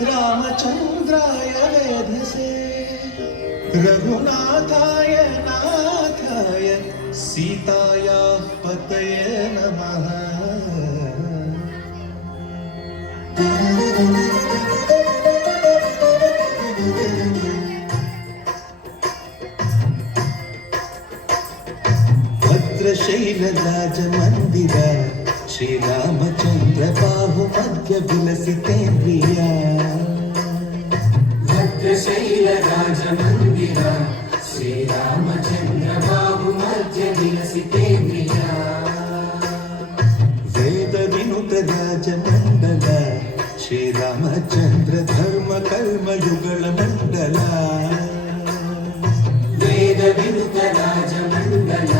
रामचन्द्राय वेधसे रघुनाथाय नाथाय सीतायाः पतये नमः। भद्रशैलराजमन्दिर श्रीरामचन्द्र बाहुमध्य विलसितेन्द्रिया। भद्रशैलराजमन्दिर श्रीरामचन्द्र बाहुमध्य विलसितेन्द्रिया। वेदविनुत राजमण्डल श्रीरामचन्द्र धर्म कर्मयुगल मण्डल। वेदविनुत राजमण्डल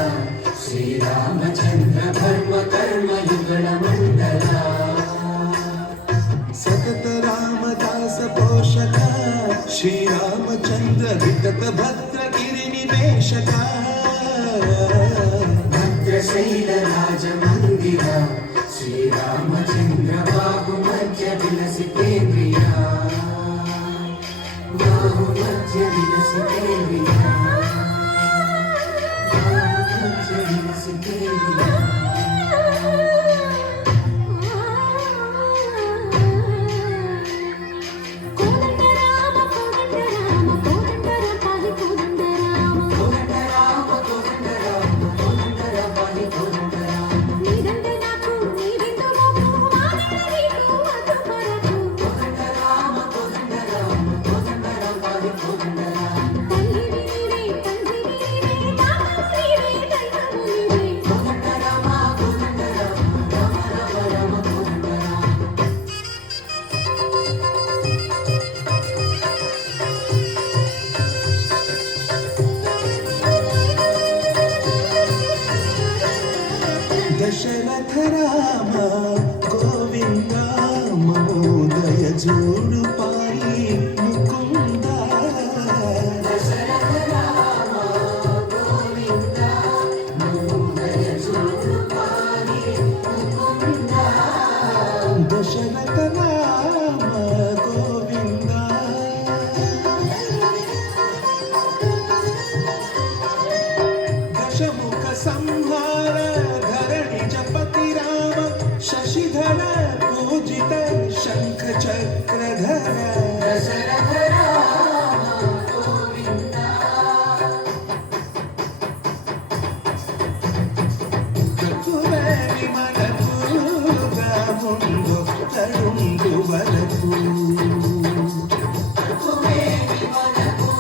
श्रीरामचन्द्र धर्म कर्मयुगल मण्डल। सतत रामदास पोषक श्रीरामचन्द्र वितत भद्रगिरिनिवेशक। भद्रशैलराजमन्दिर श्रीरामचन्द्र बाहुमध्य विलसितेन्द्रिया। बाहुमध्य विलसितेन्द्रिया। बाहुमध्य विलसितेन्द्रिया। दशरथ राम गोविंद ममोदय जोडु पाई मुकुंद। दशरथ राम गोविंद ममोदय जोडु पाई मुकुंद। दशरथ राम गोविंद दशमुख संहार शशिधर पूजित शंख चक्रधर। दशरथ राम गोविंद। रघुवेरि मनकु रामुंडु तरुंडु वलकु। रघुवेरि मनकु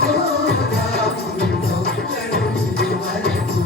रामुंडु तरुंडु वलकु।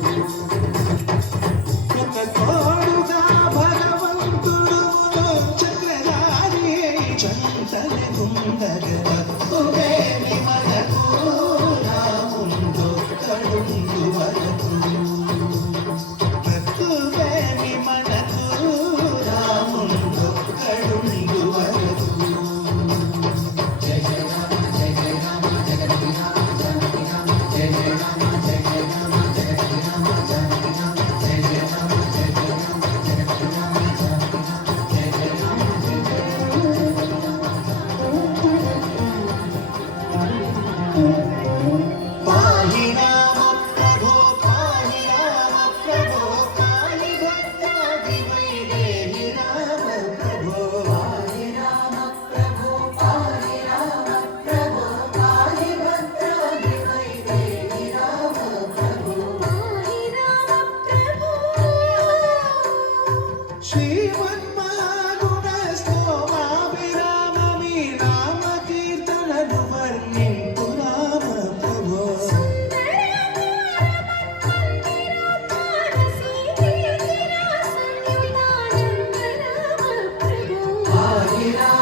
Hare Rama